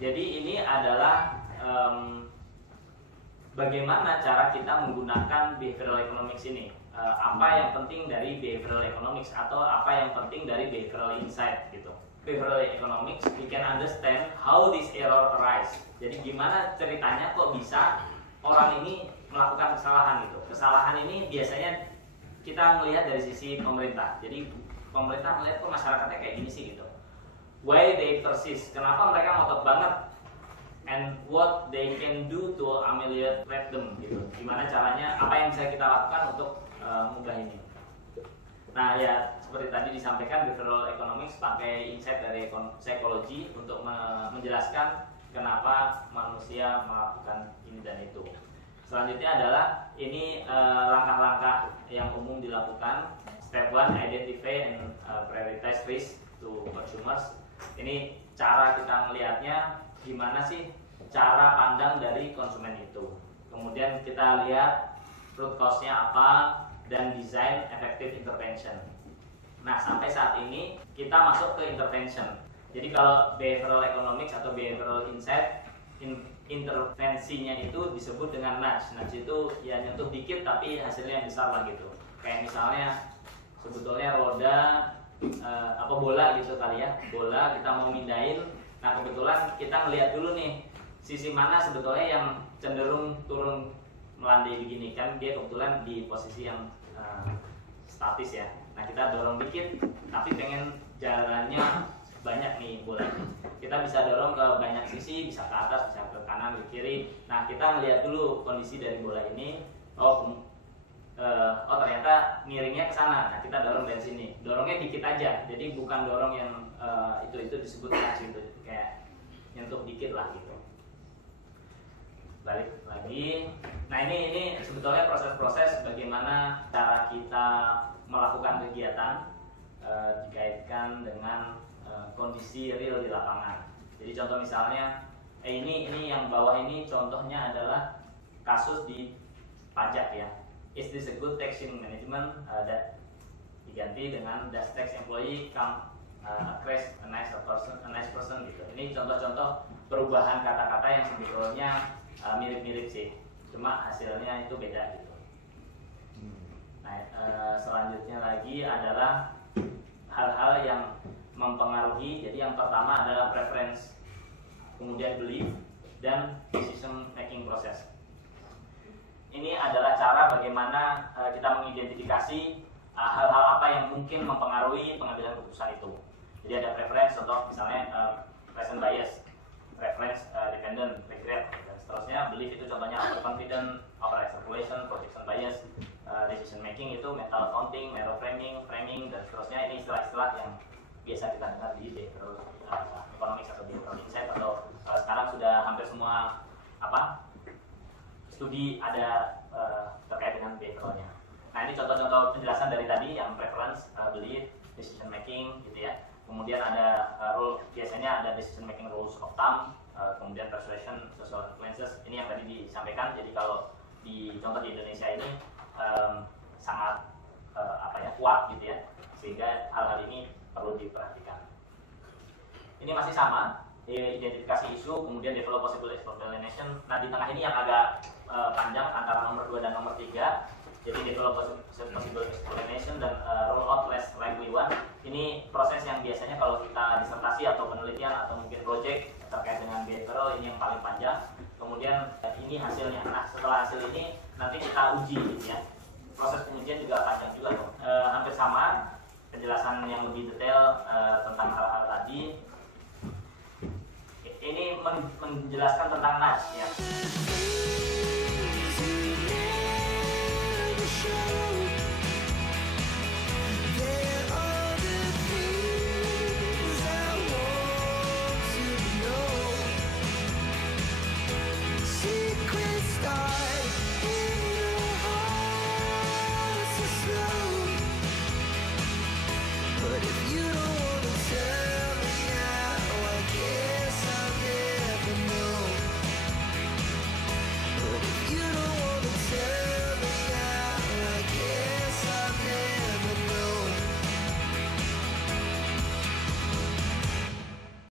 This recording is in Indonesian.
Jadi ini adalah bagaimana cara kita menggunakan behavioral economics ini. Apa yang penting dari behavioral economics atau apa yang penting dari behavioral insight gitu. Behavioral economics, we can understand how this error arise. Jadi gimana ceritanya kok bisa orang ini melakukan kesalahan gitu. Kesalahan ini biasanya kita melihat dari sisi pemerintah. Jadi pemerintah melihat kok masyarakatnya kayak gini sih gitu. Why they persist? Kenapa mereka ngotot banget? And what they can do to ameliorate them gitu. Gimana caranya? Apa yang bisa kita lakukan untuk mengubah ini? Nah ya seperti tadi disampaikan, behavioral economics pakai insight dari psikologi untuk menjelaskan kenapa manusia melakukan ini dan itu. Selanjutnya adalah ini langkah-langkah yang umum dilakukan. Step 1, identify and prioritize risk to consumers. Ini cara kita melihatnya gimana sih cara pandang dari konsumen itu. Kemudian kita lihat root cause-nya apa dan design effective intervention. Nah, sampai saat ini kita masuk ke intervention. Jadi kalau behavioral economics atau behavioral insight, intervensinya itu disebut dengan nudge. Nudge itu ya nyentuh dikit tapi hasilnya besar lah gitu. Kayak misalnya sebetulnya roda bola gitu kali ya. Bola kita mau mindahin. Nah, kebetulan kita ngelihat dulu nih sisi mana sebetulnya yang cenderung turun melandai begini, kan dia kebetulan di posisi yang statis ya. Nah, kita dorong dikit tapi pengen jalannya banyak nih bola. Kita bisa dorong ke banyak sisi, bisa ke atas, bisa ke kanan, ke kiri. Nah, kita ngelihat dulu kondisi dari bola ini. Ternyata miringnya ke sana. Nah, kita dorong dari sini. Dorongnya dikit aja. Jadi bukan dorong yang itu disebut nudge gitu. Kayak nyentuh dikit lah gitu. Balik lagi. Nah, ini sebetulnya proses-proses bagaimana cara kita melakukan kegiatan dikaitkan dengan kondisi real di lapangan. Jadi contoh misalnya ini yang bawah ini contohnya adalah kasus di pajak ya. Is this a good taxing management that diganti dengan does tax employee come across a nice person gitu. Ini contoh-contoh perubahan kata-kata yang sebetulnya mirip-mirip sih, cuma hasilnya itu beda gitu. Nah, selanjutnya lagi adalah hal-hal yang mempengaruhi. Jadi yang pertama adalah preference, kemudian belief, dan decision making process. Ini adalah cara bagaimana kita mengidentifikasi hal-hal apa yang mungkin mempengaruhi pengambilan keputusan itu. Jadi ada preference, contoh misalnya present bias, preference dependent, regret, dan seterusnya. Belief itu contohnya overconfident, over extrapolation, projection bias. Decision making itu mental accounting, narrow framing, dan seterusnya. Ini istilah-istilah yang biasa kita dengar di behavioral economics atau behavioral insight, atau sekarang sudah hampir semua studi ada terkait dengan behavioralnya. Nah, ini contoh-contoh penjelasan dari tadi yang preference, belief, decision making gitu ya. Kemudian ada rule, biasanya ada decision making rules of thumb, kemudian persuasion, social influences. Ini yang tadi disampaikan. Jadi kalau di contoh di Indonesia ini sangat kuat gitu ya, sehingga hal-hal ini perlu diperhatikan. Ini masih sama, identifikasi isu, kemudian develop possible explanation. Nah, di tengah ini yang agak panjang antara nomor 2 dan nomor 3. Jadi develop possible explanation